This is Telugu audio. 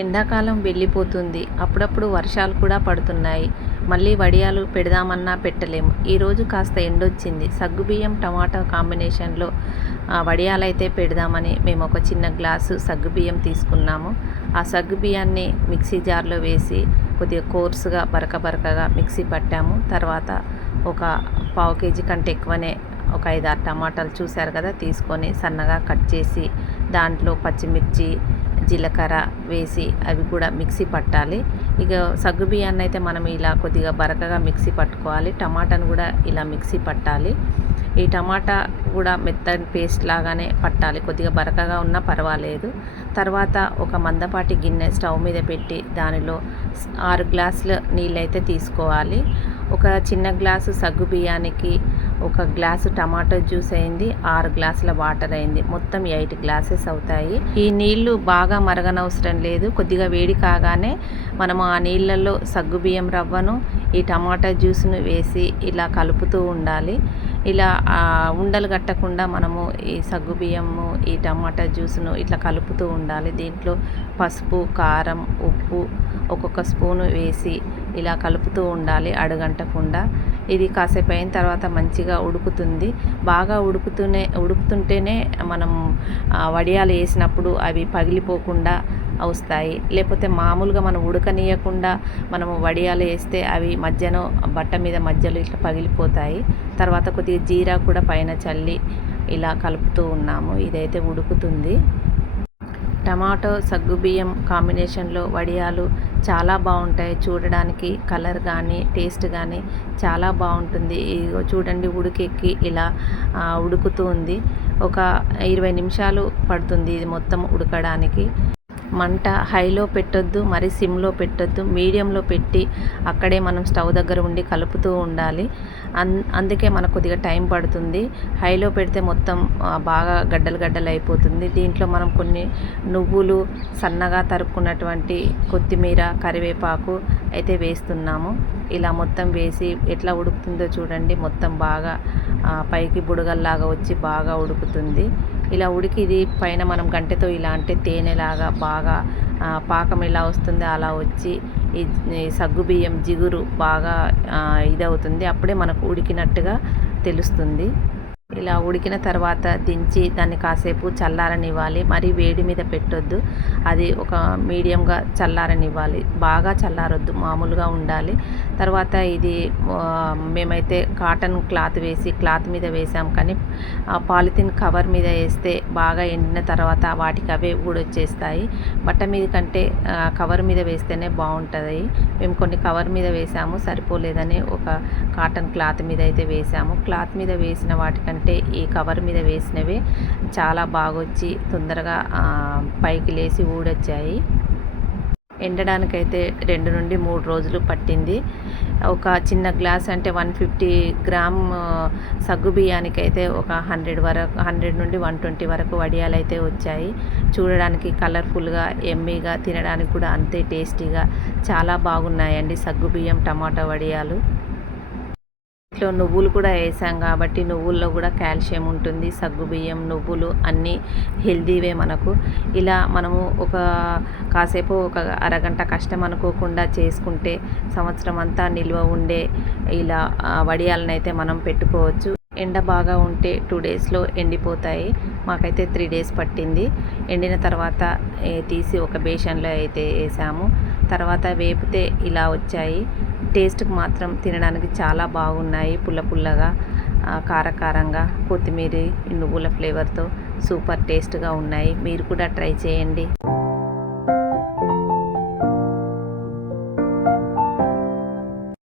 ఎండాకాలం వెళ్ళిపోతుంది. అప్పుడప్పుడు వర్షాలు కూడా పడుతున్నాయి. మళ్ళీ వడియాలు పెడదామన్నా పెట్టలేము. ఈరోజు కాస్త ఎండొచ్చింది. సగ్గుబియ్యం టమాటా కాంబినేషన్లో వడియాలైతే పెడదామని మేము ఒక చిన్న గ్లాసు సగ్గుబియ్యం తీసుకున్నాము. ఆ సగ్గుబియ్యాన్ని మిక్సీ జార్లో వేసి కొద్దిగా కోర్సుగా బరకగా మిక్సీ పట్టాము. తర్వాత ఒక పావు కేజీ కంటే ఎక్కువనే ఒక 5-6 టమాటాలు చూశారు కదా తీసుకొని సన్నగా కట్ చేసి దాంట్లో పచ్చిమిర్చి, జీలకర్ర వేసి అవి కూడా మిక్సీ పట్టాలి. ఇక సగ్గుబియ్యాన్ని అయితే మనం ఇలా కొద్దిగా బరకగా మిక్సీ పట్టుకోవాలి. టమాటాను కూడా ఇలా మిక్సీ పట్టాలి. ఈ టమాటా కూడా మెత్తని పేస్ట్ లాగానే పట్టాలి, కొద్దిగా బరకగా ఉన్నా పర్వాలేదు. తర్వాత ఒక మందపాటి గిన్నె స్టవ్ మీద పెట్టి దానిలో 6 గ్లాసుల నీళ్ళైతే తీసుకోవాలి. ఒక చిన్న గ్లాసు సగ్గుబియ్యానికి ఒక గ్లాసు టమాటో జ్యూస్ అయింది, 6 గ్లాసుల వాటర్ అయింది. మొత్తం 8 గ్లాసెస్ అవుతాయి. ఈ నీళ్లు బాగా మరగనవసరం లేదు. కొద్దిగా వేడి కాగానే మనము ఆ నీళ్ళల్లో సగ్గుబియ్యం రవ్వను ఈ టమాటా జ్యూస్ను వేసి ఇలా కలుపుతూ ఉండాలి. ఇలా ఉండలు కట్టకుండా మనము ఈ సగ్గుబియ్యము ఈ టమాటా జ్యూస్ను ఇట్లా కలుపుతూ ఉండాలి. దీంట్లో పసుపు, కారం, ఉప్పు ఒక్కొక్క స్పూను వేసి ఇలా కలుపుతూ ఉండాలి అడుగంటకుండా. ఇది కాసేపు అయిన తర్వాత మంచిగా ఉడుకుతుంది. బాగా ఉడుకుతుంటేనే మనం వడియాలు వేసినప్పుడు అవి పగిలిపోకుండా వస్తాయి. లేకపోతే మామూలుగా మనం ఉడకనీయకుండా మనము వడియాలు వేస్తే అవి మధ్యలో బట్ట మీద మధ్యలో ఇట్లా పగిలిపోతాయి. తర్వాత కొద్దిగా జీరా కూడా పైన చల్లి ఇలా కలుపుతూ ఉన్నాము. ఇదైతే ఉడుకుతుంది. టమాటో సగ్గుబియ్యం కాంబినేషన్లో వడియాలు చాలా బాగుంటాయి. చూడడానికి కలర్ కానీ టేస్ట్ కానీ చాలా బాగుంటుంది. ఇదిగో చూడండి ఉడికెక్కి ఇలా ఉడుకుతూ ఉంది. ఒక 20 నిమిషాలు పడుతుంది ఇది మొత్తం ఉడకడానికి. మంట హైలో పెట్టొద్దు, మరి సిమ్లో పెట్టొద్దు, మీడియంలో పెట్టి అక్కడే మనం స్టవ్ దగ్గర ఉండి కలుపుతూ ఉండాలి. అందుకే మనకు కొద్దిగా టైం పడుతుంది. హైలో పెడితే మొత్తం బాగా గడ్డలు అయిపోతుంది. దీంట్లో మనం కొన్ని నువ్వులు, సన్నగా తరుక్కున్నటువంటి కొత్తిమీర, కరివేపాకు అయితే వేస్తున్నాము. ఇలా మొత్తం వేసి ఎట్లా ఉడుకుతుందో చూడండి. మొత్తం బాగా పైకి బుడగల్లాగా వచ్చి బాగా ఉడుకుతుంది. ఇలా ఉడికి ఇది పైన మనం గంటెతో ఇలా అంటే తేనెలాగా బాగా పాకం ఎలా వస్తుందో అలా వచ్చి ఈ సగ్గుబియ్యం జిగురు బాగా ఇదవుతుంది. అప్పుడే మనకు ఉడికినట్టుగా తెలుస్తుంది. ఇలా ఉడికిన తర్వాత దించి దాన్ని కాసేపు చల్లారనివ్వాలి. మరీ వేడి మీద పెట్టొద్దు. అది ఒక మీడియంగా చల్లారనివ్వాలి. బాగా చల్లారొద్దు, మామూలుగా ఉండాలి. తర్వాత ఇది మేమైతే కాటన్ క్లాత్ వేసి క్లాత్ మీద వేసాం. కానీ పాలిథిన్ కవర్ మీద వేస్తే బాగా ఎండిన తర్వాత వాటికి అవే ఊడొచ్చేస్తాయి. బట్ట మీద కంటే కవర్ మీద వేస్తేనే బాగుంటుంది. మేము కొన్ని కవర్ మీద వేసాము, సరిపోలేదని ఒక కాటన్ క్లాత్ మీద అయితే వేసాము. క్లాత్ మీద వేసిన వాటికంటే ఈ కవర్ మీద వేసినవి చాలా బాగొచ్చి తొందరగా పైకి లేచి ఊడొచ్చాయి. ఎండడానికైతే 2 నుండి 3 రోజులు పట్టింది. ఒక చిన్న గ్లాస్ అంటే 150 గ్రామ్ సగ్గుబియ్యానికైతే ఒక 100 నుండి 120 వరకు వడియాలు అయితే వచ్చాయి. చూడడానికి కలర్ఫుల్గా, ఎమ్మీగా, తినడానికి కూడా అంతే టేస్టీగా చాలా బాగున్నాయండి సగ్గుబియ్యం టమాటా వడియాలు. ఇంట్లో నువ్వులు కూడా వేసాం కాబట్టి నువ్వుల్లో కూడా కాల్షియం ఉంటుంది. సగ్గుబియ్యం, నువ్వులు అన్నీ హెల్దీవే మనకు. ఇలా మనము కాసేపు ఒక అరగంట కష్టం అనుకోకుండా చేసుకుంటే సంవత్సరం అంతా నిల్వ ఉండే ఇలా వడియాలను అయితే మనం పెట్టుకోవచ్చు. ఎండ బాగా ఉంటే 2 డేస్లో ఎండిపోతాయి. మాకైతే 3 డేస్ పట్టింది. ఎండిన తర్వాత తీసి ఒక బేషన్లో అయితే వేసాము. తర్వాత వేపితే ఇలా వచ్చాయి. టేస్ట్కి మాత్రం తినడానికి చాలా బాగున్నాయి. పుల్లగా, కారంగా, కొత్తిమీర, నువ్వుల ఫ్లేవర్తో సూపర్ టేస్ట్గా ఉన్నాయి. మీరు కూడా ట్రై చేయండి.